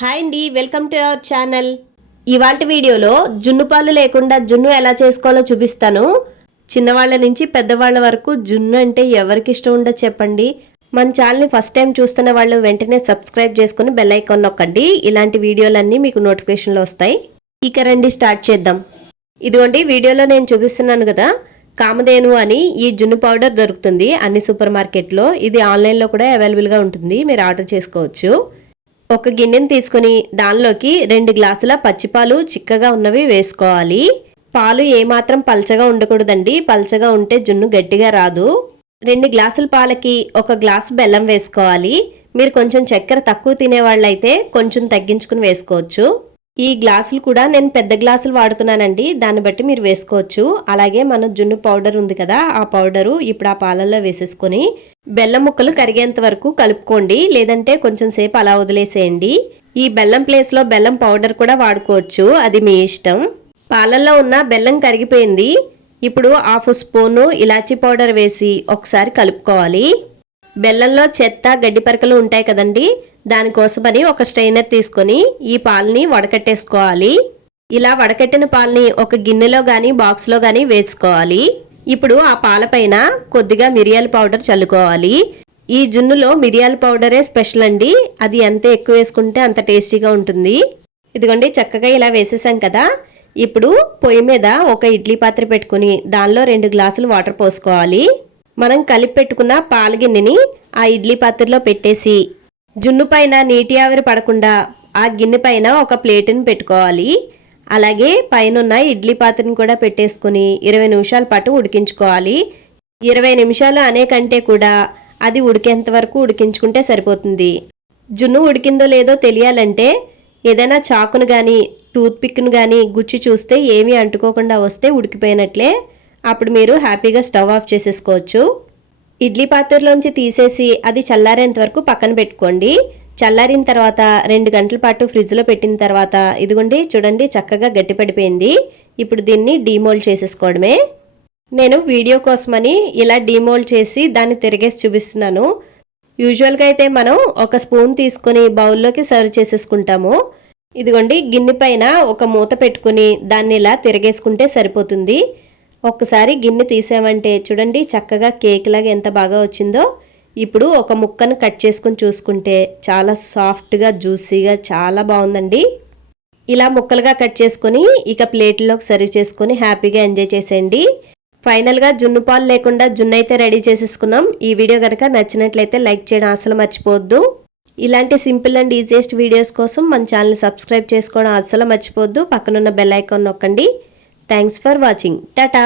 Hi అండి, welcome to our channel. ఇవాల్టి వీడియోలో జున్ను పాలు లేకుండా జున్ను ఎలా చేసుకోవాలో చూపిస్తాను. చిన్నవాళ్ళ నుంచి పెద్దవాళ్ళ వరకు జున్ను అంటే ఎవరికి ఇష్టం ఉండదు చెప్పండి. మన ఛానల్ని ఫస్ట్ టైం చూస్తున్న వాళ్ళు వెంటనే సబ్స్క్రైబ్ చేసుకుని బెల్ ఐకాన్ నొక్కండి. ఇలాంటి వీడియోలన్నీ మీకు నోటిఫికేషన్లో వస్తాయి. ఇక రండి స్టార్ట్ చేద్దాం. ఇదిగోండి వీడియోలో నేను చూపిస్తున్నాను కదా, కామధేను అని ఈ జున్ను పౌడర్ దొరుకుతుంది అన్ని సూపర్ మార్కెట్లో. ఇది ఆన్లైన్లో కూడా అవైలబుల్గా ఉంటుంది, మీరు ఆర్డర్ చేసుకోవచ్చు. ఒక గిన్నెని తీసుకుని దానిలోకి 2 గ్లాసుల పచ్చిపాలు చిక్కగా ఉన్నవి వేసుకోవాలి. పాలు ఏమాత్రం పల్చగా ఉండకూడదండి, పల్చగా ఉంటే జున్ను గట్టిగా రాదు. 2 గ్లాసుల పాలకి 1 గ్లాసు బెల్లం వేసుకోవాలి. మీరు కొంచెం చక్కెర తక్కువ తినేవాళ్ళైతే కొంచెం తగ్గించుకుని వేసుకోవచ్చు. ఈ గ్లాసులు కూడా నేను పెద్ద గ్లాసులు వాడుతున్నానండి, దాన్ని బట్టి మీరు వేసుకోవచ్చు. అలాగే మన జున్ను పౌడర్ ఉంది కదా, ఆ పౌడరు ఇప్పుడు ఆ పాలల్లో వేసేసుకొని బెల్లం ముక్కలు కరిగేంత వరకు కలుపుకోండి, లేదంటే కొంచెం సేపు అలా వదిలేసేయండి. ఈ బెల్లం ప్లేస్లో బెల్లం పౌడర్ కూడా వాడుకోవచ్చు, అది మీ ఇష్టం. పాలల్లో ఉన్న బెల్లం కరిగిపోయింది. ఇప్పుడు 1/2 స్పూను ఇలాచీ పౌడర్ వేసి ఒకసారి కలుపుకోవాలి. బెల్లంలో చెత్త గడ్డి పరకలు ఉంటాయి కదండి, దానికోసమని ఒక స్ట్రైనర్ తీసుకొని ఈ పాలని వడకట్టేసుకోవాలి. ఇలా వడకట్టిన పాలని ఒక గిన్నెలో కానీ బాక్స్లో కానీ వేసుకోవాలి. ఇప్పుడు ఆ పాలపైన కొద్దిగా మిరియాల పౌడర్ చల్లుకోవాలి. ఈ జున్నులో మిరియాల పౌడరే స్పెషల్ అండి, అది ఎంత ఎక్కువ వేసుకుంటే అంత టేస్టీగా ఉంటుంది. ఇదిగోండి చక్కగా ఇలా వేసేసాం కదా. ఇప్పుడు పొయ్యి మీద ఒక ఇడ్లీ పాత్ర పెట్టుకుని దానిలో 2 గ్లాసులు వాటర్ పోసుకోవాలి. మనం కలిపి పెట్టుకున్న పాల గిన్నెని ఆ ఇడ్లీ పాత్రలో పెట్టేసి జున్ను పైన నీటి ఆవిరి పడకుండా ఆ గిన్నె పైన ఒక ప్లేటుని పెట్టుకోవాలి. అలాగే పైన ఇడ్లీ పాత్రని కూడా పెట్టేసుకుని 20 నిమిషాల పాటు ఉడికించుకోవాలి. 20 నిమిషాలు అనే కంటే కూడా అది ఉడికేంత వరకు ఉడికించుకుంటే సరిపోతుంది. జున్ను ఉడికిందో లేదో తెలియాలంటే ఏదైనా చాకును కానీ టూత్ పిక్ను కానీ గుచ్చి చూస్తే ఏమీ అంటుకోకుండా వస్తే ఉడికిపోయినట్లే. అప్పుడు మీరు హ్యాపీగా స్టవ్ ఆఫ్ చేసేసుకోవచ్చు. ఇడ్లీ పాత్రలోంచి తీసేసి అది చల్లారేంత వరకు పక్కన పెట్టుకోండి. చల్లారిన తర్వాత 2 గంటల పాటు ఫ్రిడ్జ్లో పెట్టిన తర్వాత ఇదిగోండి చూడండి చక్కగా గట్టిపడిపోయింది. ఇప్పుడు దీన్ని డీమోల్డ్ చేసేసుకోవడమే. నేను వీడియో కోసమని ఇలా డీమోల్డ్ చేసి దాన్ని తిరిగేసి చూపిస్తున్నాను. యూజువల్గా అయితే మనం 1 స్పూన్ తీసుకొని బౌల్లోకి సర్వ్ చేసేసుకుంటాము. ఇదిగోండి గిన్నె పైన ఒక మూత పెట్టుకుని దాన్ని ఇలా తిరిగేసుకుంటే సరిపోతుంది. ఒక్కసారి గిన్నె తీసామంటే చూడండి చక్కగా కేక్ లాగా ఎంత బాగా వచ్చిందో. ఇప్పుడు ఒక ముక్కను కట్ చేసుకుని చూసుకుంటే చాలా సాఫ్ట్గా జ్యూసీగా చాలా బాగుందండి. ఇలా ముక్కలుగా కట్ చేసుకొని ఇక ప్లేట్లోకి సర్వ్ చేసుకొని హ్యాపీగా ఎంజాయ్ చేసేయండి. ఫైనల్గా జున్ను పాలు లేకుండా జున్ను అయితే రెడీ చేసేసుకున్నాం. ఈ వీడియో కనుక నచ్చినట్లయితే లైక్ చేయడం అసలు మర్చిపోవద్దు. ఇలాంటి సింపుల్ అండ్ ఈజియెస్ట్ వీడియోస్ కోసం మన ఛానల్ని సబ్స్క్రైబ్ చేసుకోవడం అసలు మర్చిపోవద్దు. పక్కనున్న బెల్ ఐకాన్ నొక్కండి. Thanks for watching. టాటా.